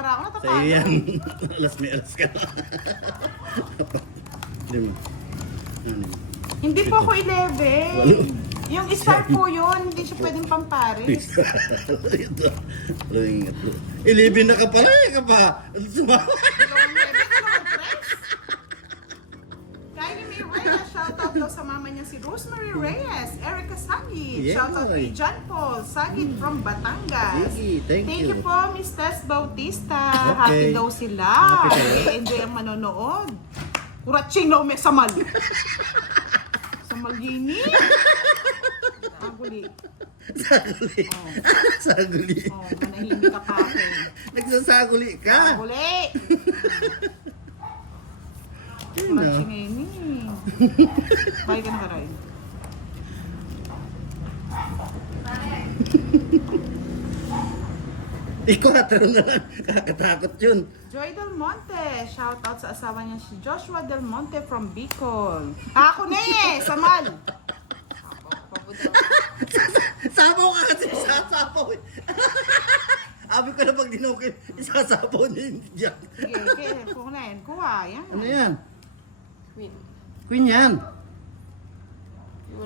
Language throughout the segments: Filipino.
Bara ako Sa natatalo. iyo yan. Alas may alas ka. Hindi po ako 11. Yung star po yun, hindi siya pwedeng pampares. 11 na ka pa, ka pa. Kylie May Reyes, shoutout daw sa mama niya si Rosemary Reyes, Erica Sagid, Yeah. shoutout kay John Paul Sagid from Batangas. Thank you. you po, Miss Tess Bautista. Okay. Happy daw sila. Happy sila. Enjoy ang manonood. Kuraching na ume samal. Samal gini. Aguli. Saguli. Saguli. Oh, manahimik ka pa ako. Nagsasaguli ka. Aguli. Yun na. Kuraching ini. Bye ka na karay. Ikaw, ataro na lang. Kakatakot yun. Joy Del Monte, shout out sa asawa niya si Joshua Del Monte from Bicol. Ako na eh, Samal. Sabaw ka kasi, sasabaw eh. Abi ko na pag dinukil, isasabaw niya yung diyan. Sige, okay, kung na yan, kuha, yan. Ano yan? Queen. Queen yan.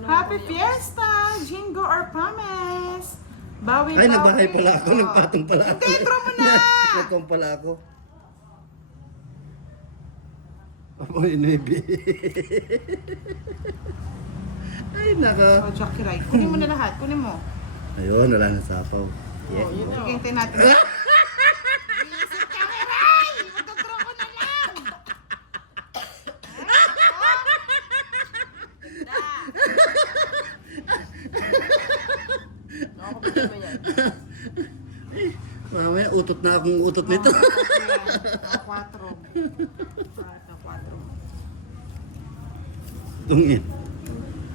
Happy Fiesta, Jingo or Pames. Bawi, Ay, nagbahay pala ako, Oh. nagpatong pala ako. Hindi, intro mo na. Nagpatong pala ako. Apoy, Nebi. Ay, naka. Oh, Jackie Rai, kunin mo na lahat, kunin mo. Ayun, wala na sapaw. Yeah. Oh, yun na. Sige, hintayin natin. Visit ka, Rai! Magdodro ko na lang. Nakakapagod ba yan? Mamaya, utot na akong utot nito. Quatro. Tungin.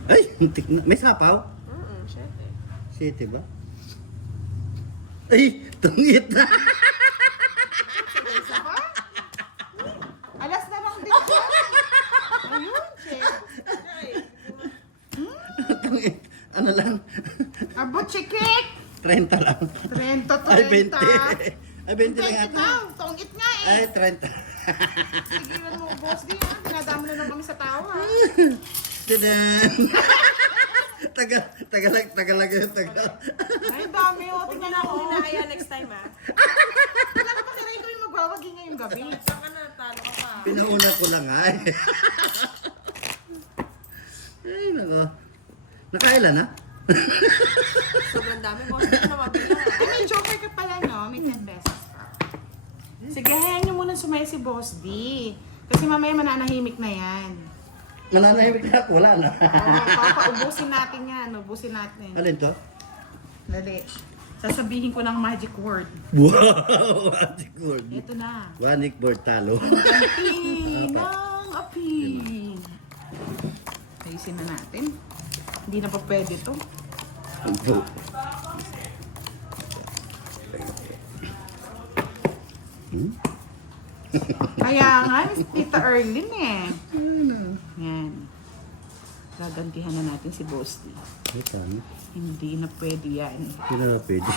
Ay, muntik na. May sapaw? Syete. Sete ba? Ay, tungit na. Isa pa? Alas na lang din siya. Ayun, check. Tungit. Ano lang? Abo, chikik! 30 lang. 30, 30. Ay, 20. Ay, 20 lang 20 ata. daw. Tongit nga eh. Ay, 30. Sigilan mo, boss. Di ha. Dinadamo na lang kami sa tawa. Tadan! Tagal yun, tagal. Ay, dami oh. Huwag Tingnan na ako mo. hinahaya next time, ha? Wala ka pa kiray ko yung magwawagi ngayong gabi. Saan ka na? Talo ka pa. Pinauna ko lang ay. Ay, nako. Nakailan na? Sobrang dami. Boss, hindi na mabigyan, ha? Ay, may joker ka pala, no? May 10 pesos pa. Sige, hayaan nyo muna sumaya si Boss D. Kasi mamaya mananahimik na yan. Mananahimik na ako, wala na. Papaubusin natin yan. Ubusin natin. Alin to? Dali. Sasabihin ko ng magic word. Wow! Magic word. Ito na. Wanik board talo. Api ng api. Ayusin na natin. Hindi na pa pwede to. Kaya nga, Tita Erlyn eh. Yan. Gagantihan na natin si Boss D. Hindi na pwede yan. Hindi na pwede.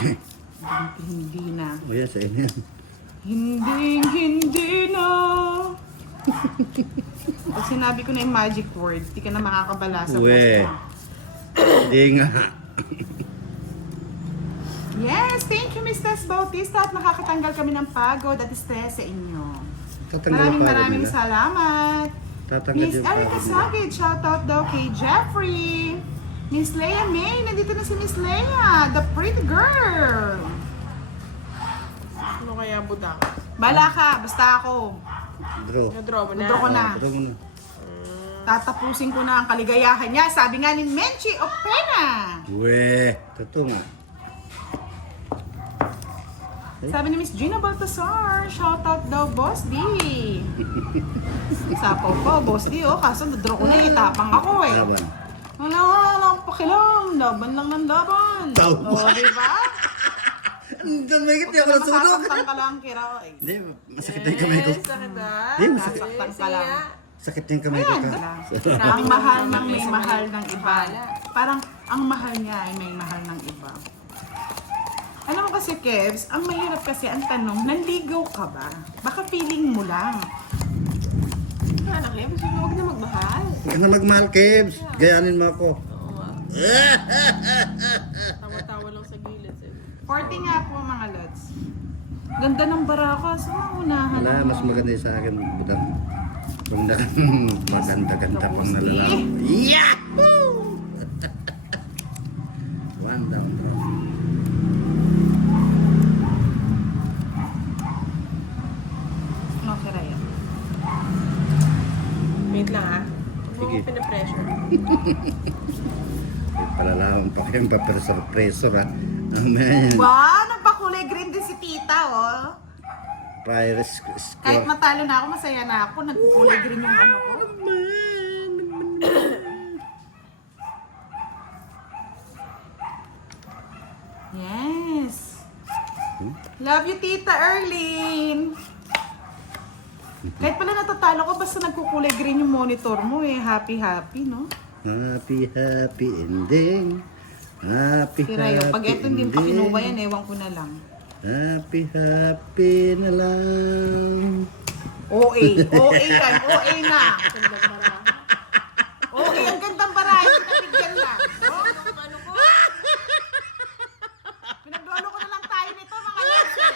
Hindi na. O yan, sa inyo yan. Hindi na. Pag sinabi ko na yung magic word, di ka na makakabala sa Uwe. Boss D. Hindi nga. Yes, thank you, Miss Tess Bautista. At makakatanggal kami ng pagod at stress sa inyo. Tatanggal Maraming pa nila. salamat. Tatanggal Miss yung Erica pagod nila. Sagid, shoutout daw kay Jeffrey. Miss Leia May, nandito na si Miss Leia, the pretty girl. Ano kaya budang? Bala ka, basta ako. Draw. Na-draw mo na. Draw ko na. Draw mo na. Tatapusin ko na ang kaligayahan niya. Sabi nga ni Menchi Opena. Uwe. Totoo nga. Sabi ni Miss Gina Baltasar, shoutout daw, Boss D. Sapaw ko, Boss D, oh. Kaso nadraw ko na eh. Tapang ako eh. Laban. Wala akong pakilam. Laban lang ng laban. Tama. O, diba? Doon may Huwag kiti ka ako na nasunog. masasaktan ka lang, Kira. Eh. Hindi, masakit na yung kamay ko. Sakit ba? Hindi, masakit. Nasaktan ka Sige lang. nga. Sakit yung kamay ko. Ayan, ka. ang mahal ng may mahal ng iba. Parang ang mahal niya ay may mahal ng iba. Alam mo kasi, Kevs, ang mahirap kasi ang tanong, nanligaw ka ba? Baka feeling mo lang. Anak niya, gusto mo huwag na magmahal. Huwag na magmahal, Kebs. Gayanin mo ako. Oo nga. Tawa-tawa lang sa gilid. 40 nga po, mga lods. Ganda ng barakas. Unahan. Wala, mas maganda yung sa akin, budang. Maganda-ganda pang nalalaki. Yahoo! One down, bro. Okay, Raya. Wait lang ha. Sige. Huwag mo pinapressure. Palalaman pa kayong papresor-presor, ha? Amen. Wow, nagpakulay green din si tita, oh. Prior Kahit score. matalo na ako, masaya na ako. Nagkukulay green yung ano ko. Yes. Love you, Tita Erlyn. Kahit pala natatalo ko, basta nagkukulay green yung monitor mo eh. Happy, no? Happy, happy ending. Happy, Si Rayo, pag happy eto hindi pa kinuha ending. yan, ewan ko na lang. Happy, happy na lang. OA yan, OA na. Ganda para. OA, ang gandang barahe, pinabigyan lang. Oh, Ano ko? pinaglolo ko na lang tayo nito, mga lods eh.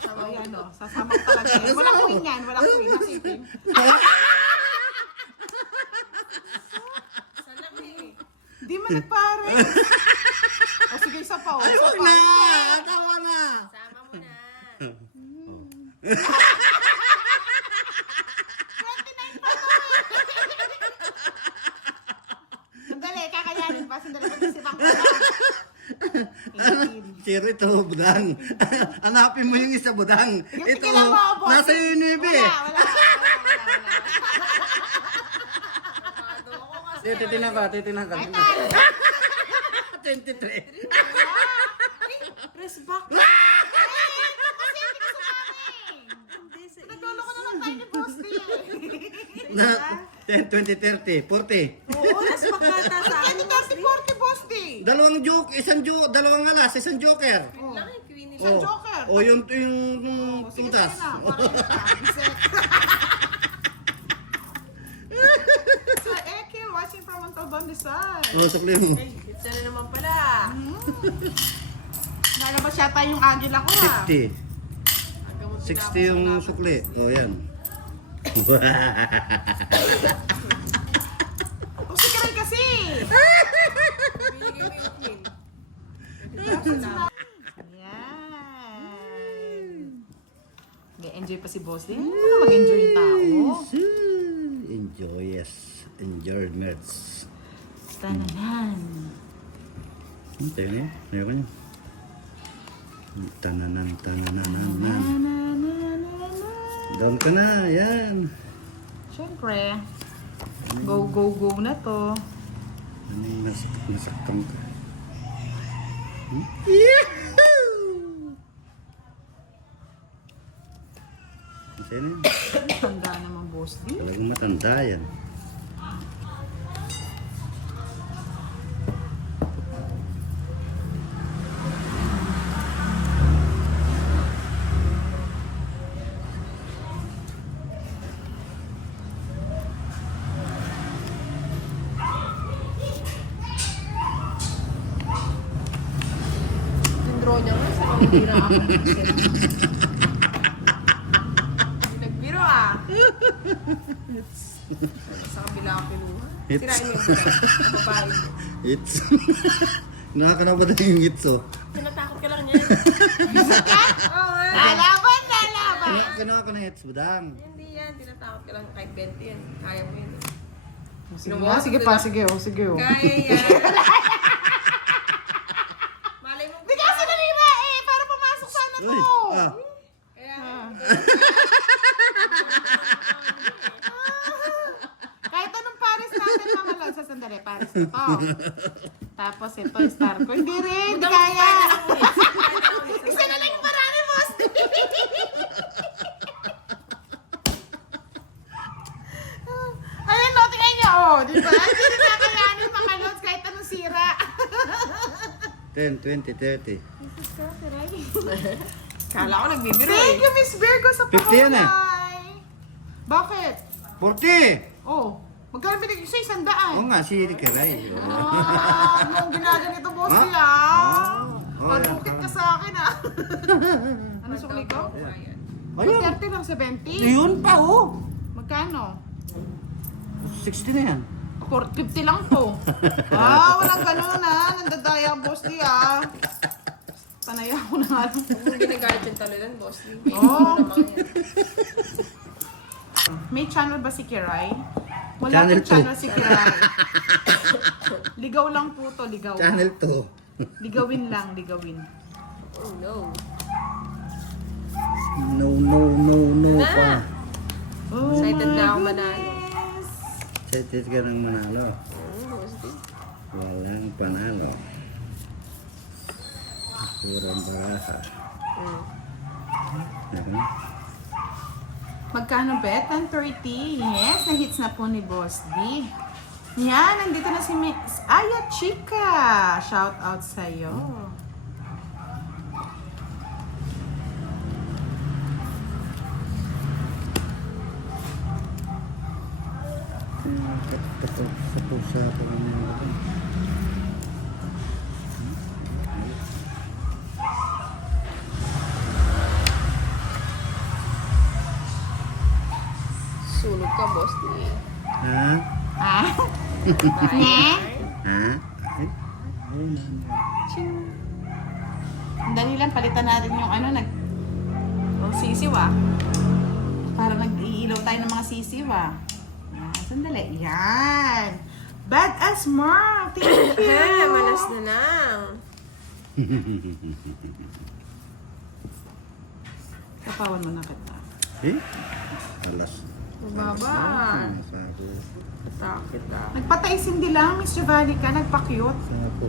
So, yan o, sasamang talaga yan. Walang queen yan, walang queen. Nasipin. Sana eh. Di man nagpare. O sige, isa pa o. Isa Ayun pa. na! Tawa na! Sama mo na. 29 pa to. Sandali, kakayanin pa. Sandali, pag-isipan ko lang. 18. Zero ito, budang. Hanapin mo yung isa, budang. Sige, Ito, sige lang mo, boss. nasa iyo yung ibi. Wala. Nakado ako kasi. Titinan ka. Ay, tayo. 23. Press back. Kasi hindi ko sumami. Hindi sa Naglolo ko na lang tayo ni Boss D. Na 10, 20, 30, 40. Oo, mas magkata sa akin. Ano kasi 40 Boss D? Dalawang joke, dalawang alas, isang joker. Lang yung queen nila. Isang joker. O yung Sige, tutas. sige na. Parang reset. So, Eke, watching from Montalban Rizal. O, sakli mo. Ay, ito na naman pala. Nalabas yata yung agila ko ah. 50. Ang gamot 60 yung sukli. O, yan. O, sige rin kasi. Binigay mo yung queen. Yan. Enjoy pa si Boss D. Ano na mag-enjoy yung tao? Enjoy, yes. Enjoy, nerds. Tananan. Tayo na yun. Meron ka niya. Tananan. Nananana. Down ka na, yan. Siyempre. Go na to. Ano yung nasaktan ka? Yahoo! Masaya na yun. Tanda naman, Boss D. Talagang matanda yan. Yung draw niya nga, sa pamibira ako. Nagbiro ah. Sa kabila ako pinuha. It's- Sirain mo yung buta. Ang babae. It's... Nakakalaban na yung hits, oh. Tinatakot ka lang niyan. Oo nga. Lalaban! Kinuha ko na hits, budang. Hindi yan. Tinatakot ka lang kahit 20 yan. Kaya mo yun. Sige pa, sige oh. Kaya yan. Malay mo. Di kasi nanira eh, para pumasok sana to. Uy, ah. Kaya Kahit anong pares natin, mga lods, sa sandali, pares na to. Tapos ito, star ko. Hindi rin, di kaya. Isa na lang yung marami, Boss D. Ayun, no, tingnan niyo, oh. Di ba? Hindi rin kakayanin, mga lods, kahit anong sira. 10, 20, 30. Kala ko nagbibiro Thank you, Miss Virgo, sa 50 yan eh. pakulay. Bakit? 40! Oh, magkano binigay sa 100? Oo nga, si Kiray. Nung ginaganito mo Ha? siya. Oh, yan. Padukit ka sa akin, Ano sukli ko? Ayun. 30 lang, 70. Ayun pa, oh. Magkano? 60 na yan. 50 lang to. Walang ganun Nandadaya, boss di Panaya ko na nga. Kung ginagalit yung talunan, boss. Oh. May channel ba si Kiray? Wala Channel pong channel 2. si Kiray. Ligaw lang po to, ligaw. Channel 2. Ligawin lang, ligawin. Oh, no. No Na. pa. Oh Excited my na ako manalo. goodness. Excited ka ng manalo. Boss D. Walang panalo. Purang baraha. Ano? Magkano bet? 10:30. Yes, na-hits na po ni Boss D. Yan, nandito na si Miss Aya Chica. Shout out sa'yo. Sa pusa ko naman. Sunog ka, boss D. Ha? Ha? Bye. Ne? Ha? Ay, Ang dali lang, palitan natin yung sisiw Para nag-iilaw tayo ng mga sisiw Sandali. Yan. Badass Mark. Thank you. Malas na lang. Kapawan mo na kita. eh? Alas. Mababa. Sabi. Takot na. Nagpatay sindi lang, Miss Giovanni ka. Nagpa-cute. Sabi.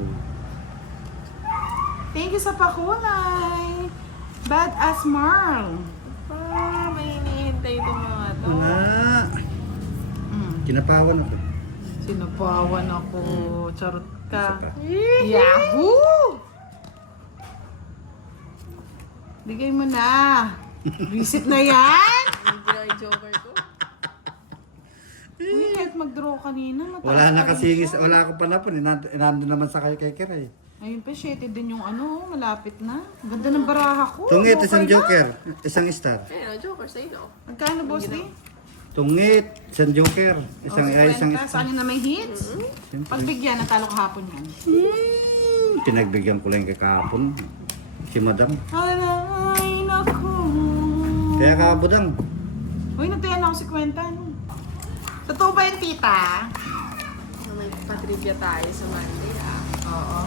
Thank you sa pakulay. Badass Mark. May hinihintay itong mga to. Nga. Kinapawan ako. Sinapawan ako. Charot ka. Isa pa. Yahoo! Bigay mo na. Visit na yan. Hindi na yung joker ko. Uy, kahit mag-draw kanina. Mataas Wala na pa rin kasi, siya. wala ako pa na po. Nandun naman sa kay Kiray. Ayun pa, shaded din yung malapit na. Ganda ng baraha ko. Tungit, Okay isang na. joker. Isang star. Ayun, joker sa'yo, no? Magkano, boss di? Tungit, isang joker. Isang, isang Sa star. anin na may hits? Siyempre. Pagbigyan, natalo kahapon yan. Pinagbigyan ko lang kay kahapon. Si Madam. Ay, naku. Kaya kabudang. Uy, natayan ako si Kwenta. Totoo ba yung tita? May patrivia tayo sa Monday, Oo.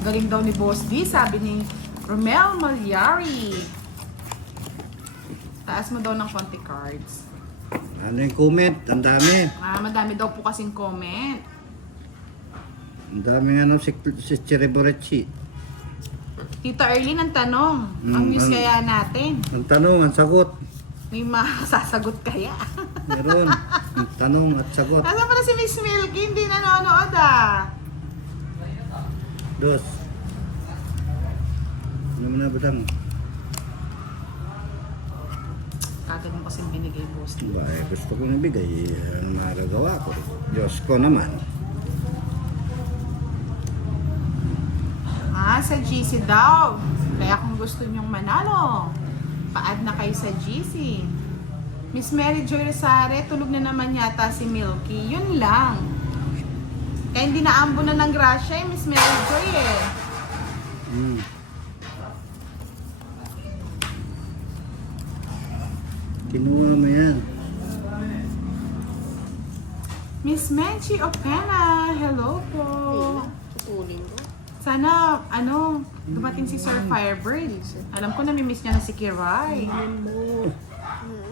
Galing daw ni Boss D, sabi ni Romel Malyari. Taas mo daw ng konti cards. Ano yung comment? Ang dami. Madami daw po kasing comment. Ang dami nga nung si Chiriborechi. Tita Erlyn, ang tanong. Ang news kaya natin. Ang tanong, ang sagot. May masasagot kaya? Meron. Ang tanong at sagot. Nasaan pala si Miss Milky? Hindi nanonood Dos. Ano mo na budang? Kagad mo kasing binigay, Boss D. Ba, gusto ko nabigay. Ang magagawa ko. Diyos ko naman. Sa GC daw. Kaya kung gusto nyong manalo, pa-add na kayo sa GC. Miss Mary Joy Rosare, tulog na naman yata si Milky. Yun lang. Kaya hindi naambo na ng grasya Miss Mary Joy Kinuha mo yan. Miss Menchi Opena, hello po. Tutuling ko. Sana, dumating si Sir Firebird. Alam ko nami-miss niya na si Kiray.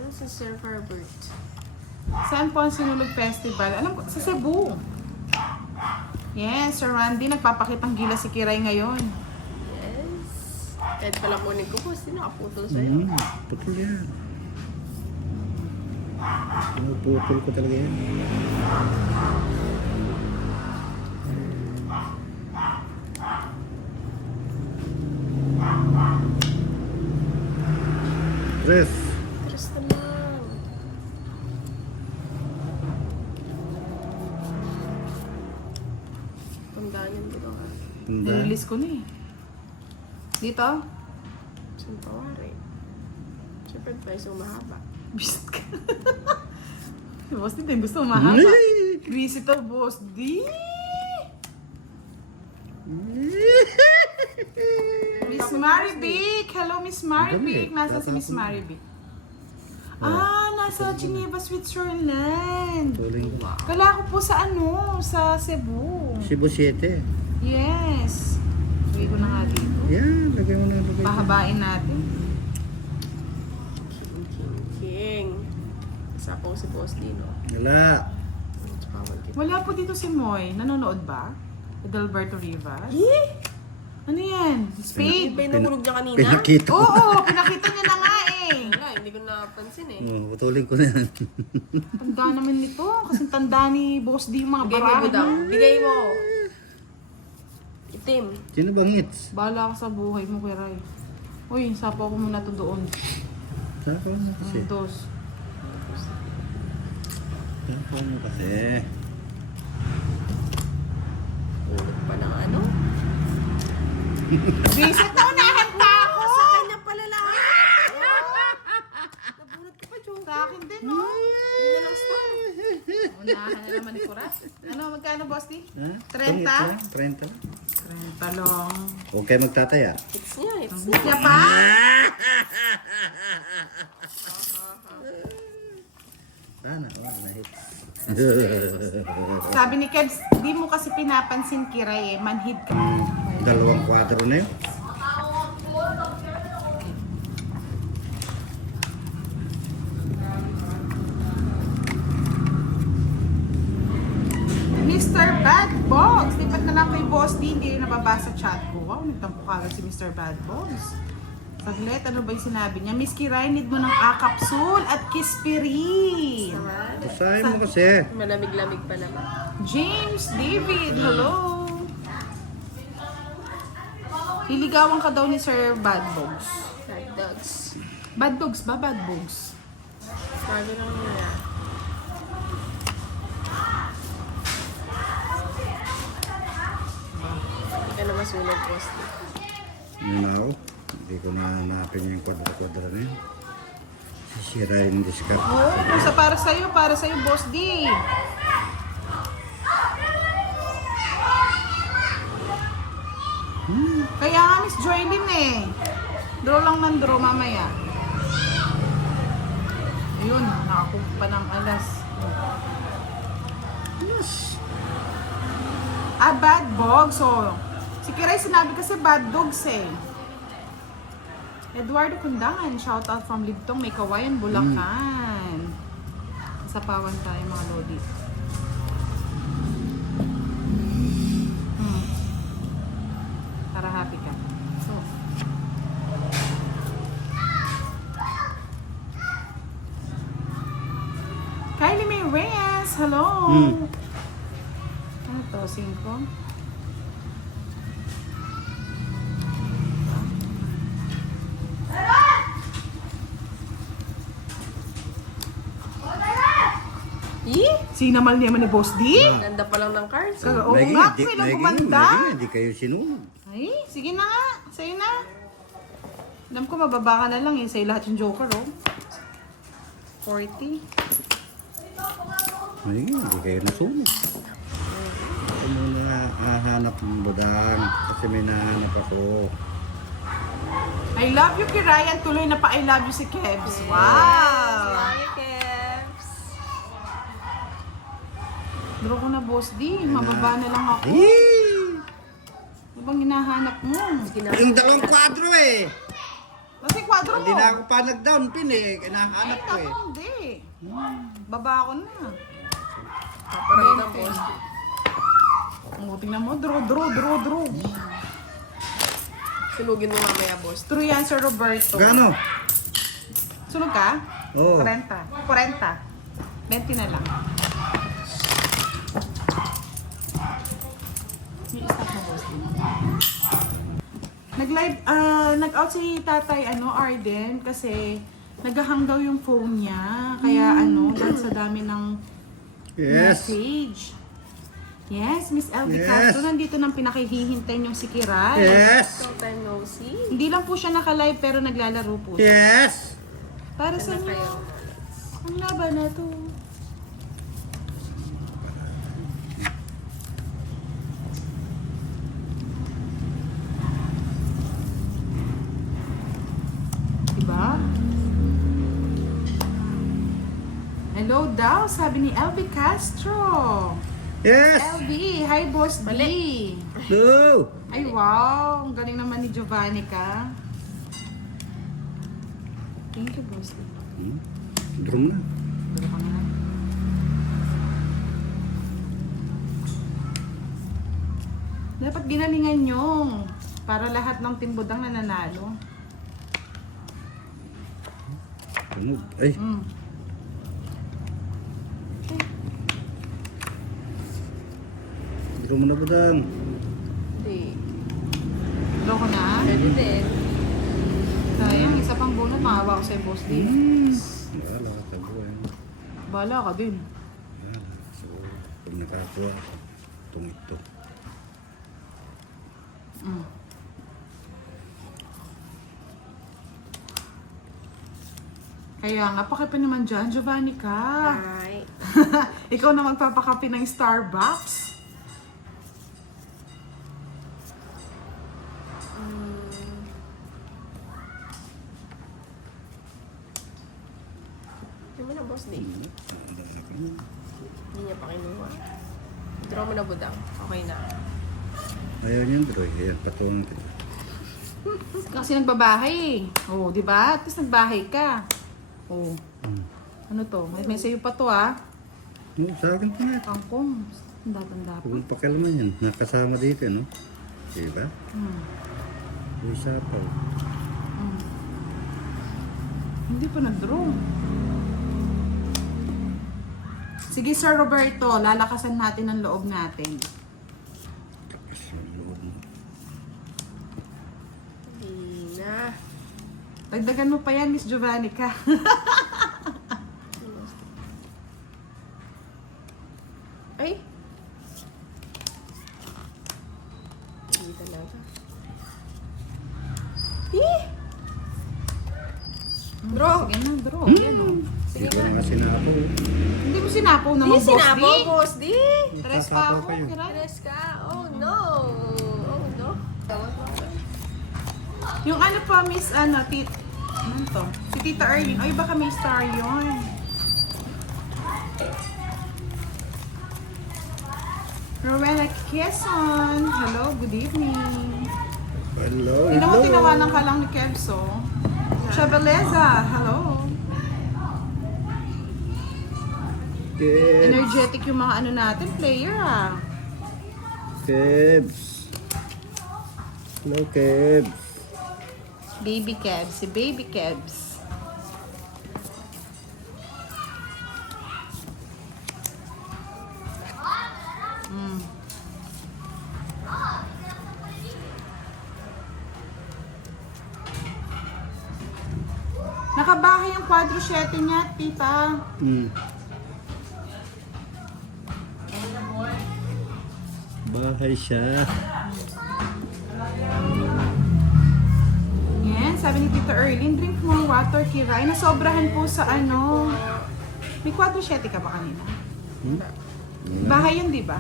Sa Sir Herbert. Saan po ang Sinulog Festival? Alam ko, sa Cebu. Yes, Sir Randy, nagpapakitang gila si Kiray ngayon. Yes. Kahit pala kunin ko po, sinakaputol sa'yo. Putol yan. Pinuputol ko talaga yan. Tres. Tres na lang. Tandaan yan dito ha. Tanda. Nililis ko na eh. Dito? Saan pawari? Siyempre pa yung mahaba. Bisit ka. Boss D, din gusto mahaba. Busy to, Boss D. Miss Maribic! Hello, Miss Maribic. Nasaan si Miss Maribic? Ah, nasa Geneva, Switzerland. Tuling ko. Kala ko po sa ano, sa Cebu. Cebu 7. Yes. Lagay ko na nga dito. Yan, lagay mo na. Lagay mo. Pahabain natin. King. Isa po si Boss Dino. Wala. Wala po dito si Moy. Nanonood ba? Adalberto Rivas? Ano yan? Hindi Spade? ba yung nahulog niya kanina? Pinakita ko. Oo, pinakita niya na nga eh. Wala, hindi ko napansin eh. Oh, putulin ko na yan. Tanda naman nito. Kasi tanda ni Boss D yung mga Bigay mo, barahan. Budang. Bigay mo. Itim. Sino bang hits? Bahala ka sa buhay mo, Kuya Ray. Uy, sapo ko muna to doon. Saka mo kasi. Dos. Saka mo kasi. Ulog pa ng ano? Visit na unahan pa ako! Sa kanya pala lahat. Nabunot ka pa, Joker. Sa akin din, no? Hindi na lang star. Unahan na naman ni Kurat. Ano, magkano, Boss D? Ha? 30? 30 lang. 30 lang. Huwag kayo magtataya. Hits niya, hits niya. Kaya pa? Sana, wag na hits. Sabi ni Kebs, di mo kasi pinapansin Kiray eh. Manhid ka. Dalawang kwadro na yun. Mr. Bad Bogs! Lipat na lang kay Boss D, hindi rin nababasa chat ko. Wow, nagtampo ka si Mr. Bad Bogs. Saglit, ano ba yung sinabi niya? Miss Kiray, need mo ng A-capsule at Kispirin. Naman. Tusahin mo kasi. Malamig-lamig pa naman. James David, hello! Liligawan ka daw ni Sir Bad Bogs. Hot dogs. Bad Bogs ba? Bad Bogs. Bago lang niya. Hindi ka na masunog, Boss. Yun ako. Hindi ko na hanapin yung kwadro-kwadro na yun. Sisira yung discard. Oo, isa para sa'yo, Boss D. Kaya nga, Miss Joylyn eh. Draw lang ng draw mamaya. Ayun, nakakuha pa ng alas. Yes. Ah, bad dogs. So, si Kiray sinabi kasi bad dogs eh. Eduardo Kundangan, shout out from Libtong, may Kawayan, Bulacan. Sapawan tayo mga lodi. Para happy ka. So. Kylie May Reyes, hello! Ano to, 5? Sinamal niya man ni Boss D? Ganda pa lang ng cards. Oo Magiging- nga, di- kailang magiging- gumanda. magiging Hindi kayo sinunod. Ay, sige na nga. Sa'yo na. Alam ko, mababa ka na lang eh. Sa'yo lahat yung joker, oh. 40. Magiging hindi kayo nasunod. Ako muna hahanap ng budang kasi may nahanap ako. I love you, Kirayan. Tuloy na pa I love you si Kebs. Wow! Sorry, Kevs. Draw ko na, Boss D. Mababa na lang ako. Eh! Ano bang hinahanap mo? Yung dalawang kwadro eh! Kasi kwadro mo. Hindi na ako pa nag-down pin eh. Kinahanap ko eh. Ako, hindi. Baba ako na. Paparamdam, Boss. Tingnan mo. Draw. Sunugin mo mamaya, Boss. True yan, Sir Roberto. Gano? Sunog ka? Oo. 40. 20 na lang. I-stop mo, Boss. Nag-live, nag-out si Tatay, Arden, kasi Naghahang daw yung phone niya. Kaya ano, dahil sa dami ng Yes. message. Yes, Miss Elvie Yes. Castro, nandito nang pinakihihintay yung si Kiray. Yes. Long time no see. Hindi lang po siya naka-live pero naglalaro po siya. Yes. Para sa Ano inyo, kayo? ang laban na to. Diba? Hello daw, sabi ni Elvie Castro. Yes. Elvie, hi Boss D. Mali. No. Ay wow, ang galing naman ni Giovanni ka. Thank you, Boss D. Drum na. Dalo ka na. Dapat ginalingan nyo para lahat ng timbudang nananalo. Tunog. Ay. Mm. Drum mo na budang. Hindi. Dalo ko na. Pwede din. Sayang, isa pang bunot, maawa ko sa'yo, Boss D. Wala ka sa buhay. Bala ka din. Wala. So, pag nakakuha ako, itong ito. Mm. Kaya nga, pakipa naman dyan, Giovanni ka. Ay. Ikaw na magpapakape ng Starbucks. Hindi mo na, boss, di. Hindi niya pa kinuha. Draw mo na, budang. Okay na. Ayaw niyan, bro. Ayan, patungan kita. Kasi nagbabahay eh. Oo, di ba? Tapos nagbahay ka. Oo. Ano to? May sayo pa to ah. No, sa akin pa nga. Kangkong. Tanda-tanda pa. Huwag mong pakialaman yan. Nakasama dito, no? Diba? Hmm. May sapaw. Hmm. Hindi pa nag-draw. Sige Sir Roberto, lalakasan natin ang loob natin. Tapos yung loob mo. Hindi na. Dagdagan mo pa yan, Miss Giovannica. Ay! Hindi talaga. Eh! Draw! Sige na, draw. Yan o. Sige Ikaw nga. nga sinapo. Hindi mo sinapaw naman, Hindi Boss sinapo, D. boss, di! Tres pa Sasapaw ako, kayo. kiray. Tres ka? Oh no! Oh no! Tawag mo ako. Yung ano pa, Miss, ano, ano to? Si Tita Erlyn. Ay, baka may star yun. Rowena Quezon. Hello, good evening. Hello, Tingnan mo, hello. tinawanan ka lang ni Kebso. Chabeleza, hello. Kebs. Energetic yung mga ano natin, player ah. Kebs. Hello, Kebs. Baby Kebs, si Baby Kebs. Mm. Nakabahay ang quadro 7 niya, tita. Bahay siya. Yan, sabi ni Tita Erlyn, drink more water, Kiray. Nasobrahan po sa ano. May quadro 7 ka ba kanina? Bahay yun, di ba?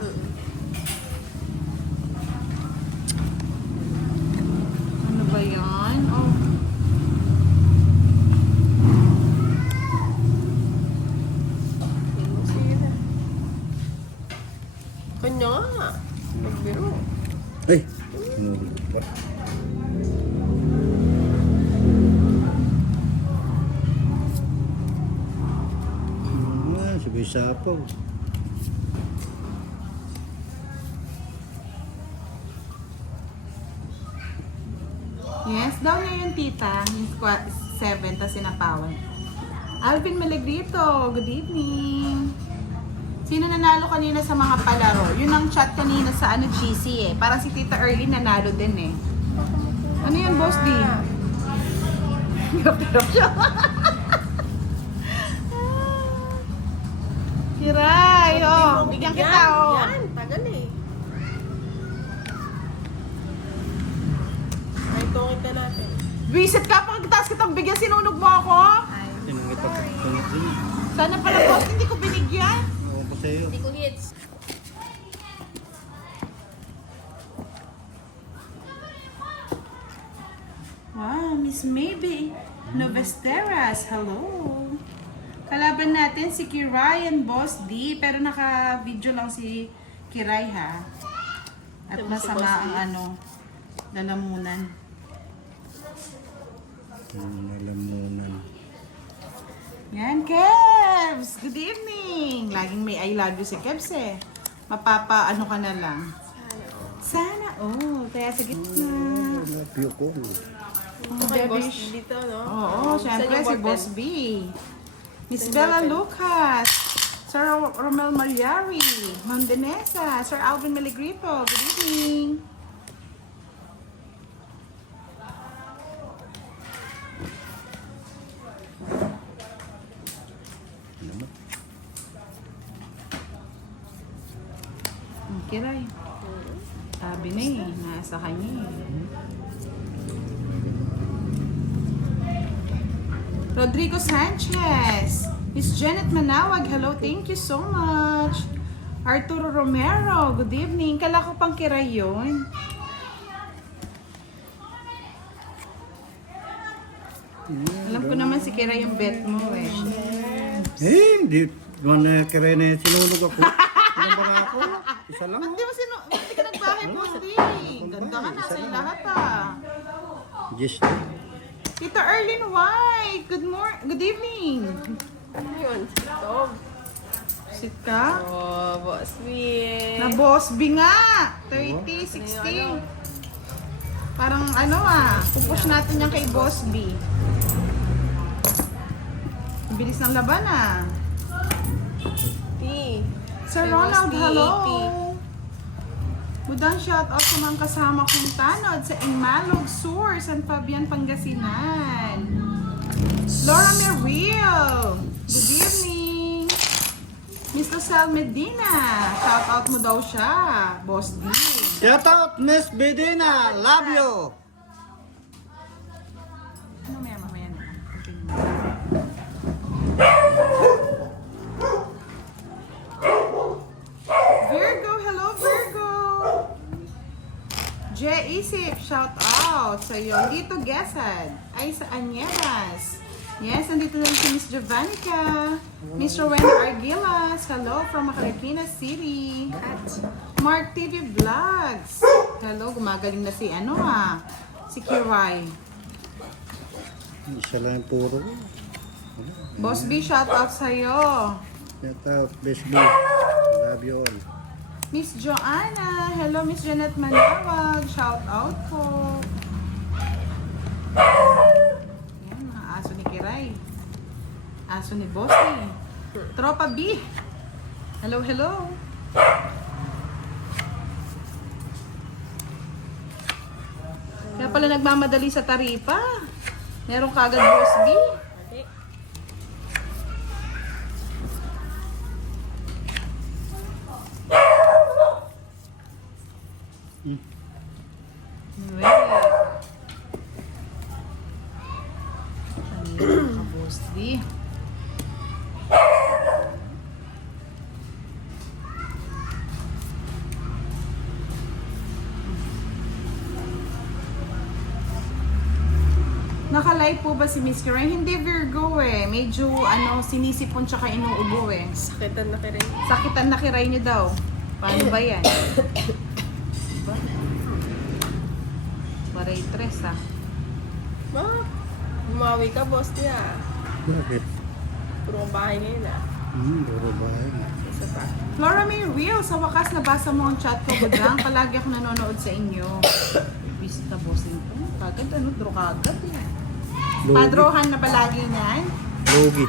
Ano ba yan? Oh. Sige na. Kanya nga. Magbiro. Ay! Tumulog pa. Sabay sapaw. Yes, daw niya yung tita. Yung 7, tas sinapawan. Alvin Malagrito, good evening. Sino nanalo kanina sa mga palaro? Yun ang chat kanina sa ano GC eh. Parang si Tita Erlyn nanalo din eh. Ano yan, Boss D? Hirap-hirap siya. Kiray, oh. Bigyan kita, oh. Yan, tagal eh. Ay, tungit na natin. Visit ka, pagkataas kitang bigyan, sinunog mo ako. Tinungit pa tungit din. Sana pala, boss, hindi ko binigyan. Oo pa sa'yo. Hindi ko hits. Wow, Miss Maybe Novesteras, hello. Kalaban natin si Kiray and Boss D, pero naka-video lang si Kiray ha. At Ito si masama Boss D. ang ano, lalamunan. Nalamunan. Yan, Kebs! Good evening! Laging may I love you si Kebs eh. Mapapa, ano ka na lang. Sana, oh, kaya sa gitna. Napio ko. Ito kay Boss Debish. dito, no? Oo, syempre si Boss B. Miss Bella Lucas, Sir Romel Malyari, Ma'am Danessa, Sir Alvin Meligrito, good evening. Kiray. Sabi na eh, nasa kanya eh. Rodrigo Sanchez. Miss Janet Manawag, hello, thank you so much. Arturo Romero, good evening. Kala ko pang Kiray yun. Alam ko naman si Kiray yung bet mo eh. Hindi. Doon na kaya na sinunog ako. Ano ba nga ako? Isa lang. Ba't di mo ba't di ka nagbahay, Boss D? Ganda ka, nasa yung lahat ah. Just. Tita Erlyn White, good evening. Ano yun? Stop. Sit ka? Oh, Boss B. Na Boss B nga! 30, 60. Parang ano ah, pupush natin yan kay Boss B. Ang bilis ng laban ah. P. Sir Kay Ronald, Boss B, hello! 80. Budang shout out sa mga kasama kong tanod sa Inmalog Sur, San Fabian, Pangasinan. Laura Merrill, good evening. Miss Rosel Medina, shout out mo daw siya, Boss D. Shout out Miss Bedina. Love you. Ano mamaya na? Virgo, hello Virgo! J. Isip, shout out sa iyo. Dito Gesad, ay sa Añeras. Yes, nandito na rin si Miss Jovannica. Miss Rowena Argilas, hello from Marikina City. Mark TV Vlogs. Hello, gumagaling na si ano ah, si Kiray. Isa lang puro. Boss B, shout out sa iyo. Shout out Miss B. Love you all. Miss Joanna, hello Miss Janet Manawag, shout out po. Yan, mga aso ni Kiray. Aso ni Bossy. Tropa B. Hello, hello. Kaya pala nagmamadali sa taripa. Meron kagad Boss B. Mali. Kanina ka Boss B. Naka-live po ba si Miss Kiray? Hindi Virgo eh. Medyo ano, sinisipon tsaka inuubo eh. Sakitan na kirin. Sakitan na Kiray niyo daw. Paano ba yan? Diba? Paray tres ah. Ma, bumawi ka, boss niya. Bakit? Puro kang bahay ngayon ah. Puro bahay. Isa pa. Flora May Real, sa wakas nabasa mo ang chat ko. Budang, palagi ako nanonood sa inyo. Vista bossing ko. Kagad ano, draw kagad yan. Logi. Padrohan na palagi niyan. Logi.